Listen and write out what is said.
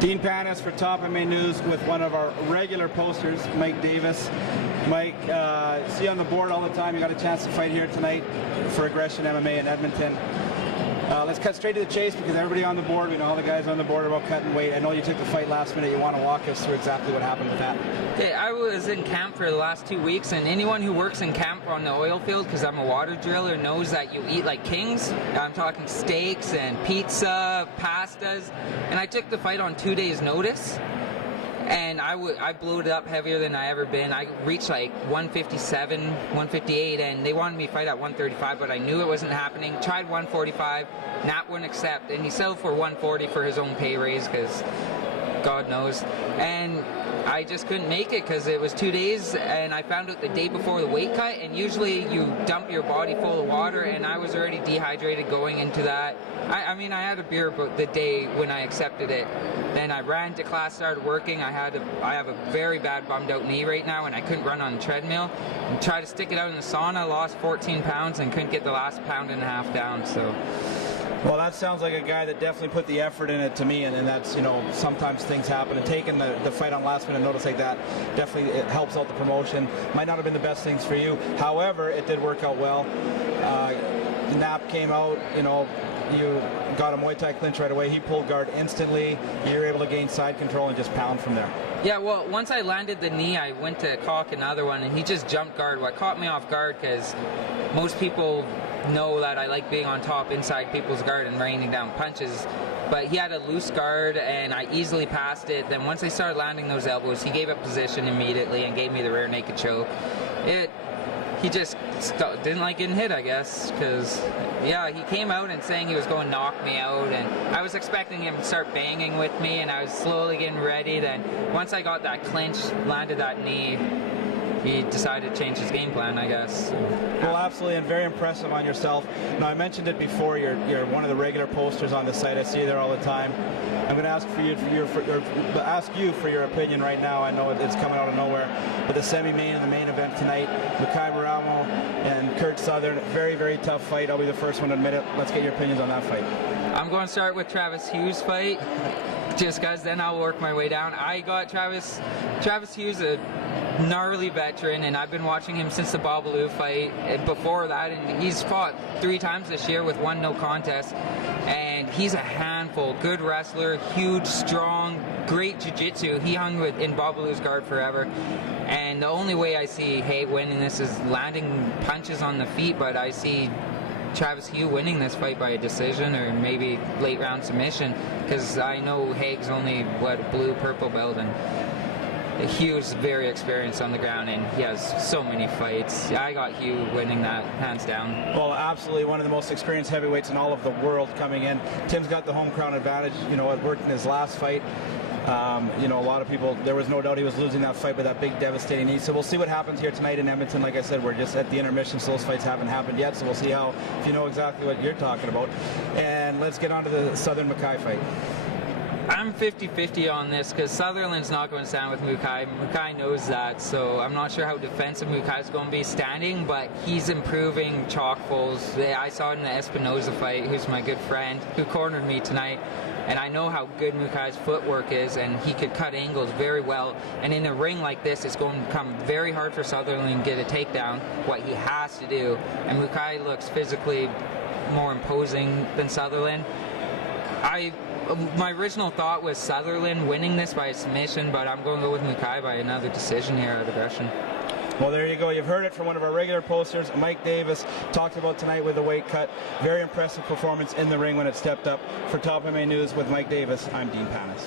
Dean Panis for Top MMA News with one of our regular posters, Mike Davis. Mike, see you on the board all the time. You got a chance to fight here tonight for Aggression MMA in Edmonton. Let's cut straight to the chase because everybody on the board, we know all the guys on the board are about cutting weight. I know you took the fight last minute. You want to walk us through exactly what happened with that? Okay, I was in camp for the last 2 weeks, and anyone who works in camp on the oil field, because I'm a water driller, knows that you eat like kings. I'm talking steaks and pizza, pastas, and I took the fight on 2 days' notice. And I bloated up heavier than I ever been. I reached like 157, 158, and they wanted me to fight at 135, but I knew it wasn't happening. Tried 145, Nat wouldn't accept, and he settled for 140 for his own pay raise, because God knows. And I just couldn't make it because it was 2 days, and I found out the day before the weight cut, and usually you dump your body full of water, and I was already dehydrated going into that. I mean, I had a beer the day when I accepted it. Then I ran to class, started working. I have a very bad bummed out knee right now, and I couldn't run on the treadmill. And tried to stick it out in the sauna, lost 14 pounds, and couldn't get the last pound and a half down. So. Well, that sounds like a guy that definitely put the effort in it to me, and that's, you know, sometimes things happen, and taking the fight on last minute notice like that, definitely it helps out the promotion. Might not have been the best things for you. However, it did work out well. Nap came out, you know, you got a Muay Thai clinch right away. He pulled guard instantly. You were able to gain side control and just pound from there. Yeah, well, once I landed the knee, I went to cock another one, and he just jumped guard. What caught me off guard, because most people know that I like being on top inside people's guard and raining down punches, but he had a loose guard, and I easily passed it. Then once I started landing those elbows, he gave up position immediately and gave me the rear naked choke. He just didn't like getting hit, I guess, because, yeah, he came out and saying he was going to knock me out, and I was expecting him to start banging with me, and I was slowly getting ready. Then once I got that clinch, landed that knee, he decided to change his game plan, I guess. Well, absolutely, and very impressive on yourself. Now, I mentioned it before, you're one of the regular posters on the site. I see you there all the time. I'm going to ask you for your opinion right now. I know it's coming out of nowhere, but the semi-main and the main event tonight, Mekhi Baramo and Kurt Southern, very, very tough fight. I'll be the first one to admit it. Let's get your opinions on that fight. I'm going to start with Travis Hughes' fight, just because then I'll work my way down. I got Travis Hughes, a gnarly veteran, and I've been watching him since the Babalu fight and before that, and he's fought 3 times this year with 1 no contest, and he's a handful. Good wrestler, huge, strong, great jiu-jitsu. He hung in Babalu's guard forever, and the only way I see Haig winning this is landing punches on the feet, but I see Travis Hughes winning this fight by a decision or maybe late round submission, because I know Haig's only blue-purple belt, and Hughes very experienced on the ground, and he has so many fights. I got Hugh winning that, hands down. Well, absolutely, one of the most experienced heavyweights in all of the world coming in. Tim's got the home crown advantage. You know, it worked in his last fight. You know, a lot of people, there was no doubt he was losing that fight with that big devastating knee. So we'll see what happens here tonight in Edmonton. Like I said, we're just at the intermission, so those fights haven't happened yet. So we'll see if you know exactly what you're talking about. And let's get on to the Southern Mekhi fight. I'm 50-50 on this, because Sutherland's not going to stand with Mekhi. Mekhi knows that, so I'm not sure how defensive Mekhi's going to be standing, but he's improving chalkfuls. I saw it in the Espinoza fight, who's my good friend, who cornered me tonight, and I know how good Mekhi's footwork is, and he could cut angles very well. And in a ring like this, it's going to become very hard for Sutherland to get a takedown, what he has to do. And Mekhi looks physically more imposing than Sutherland. My original thought was Sutherland winning this by a submission, but I'm going to go with Mekhi by another decision here at Aggression. Well, there you go. You've heard it from one of our regular posters, Mike Davis, talked about tonight with the weight cut. Very impressive performance in the ring when it stepped up. For Top MMA News with Mike Davis, I'm Dean Panis.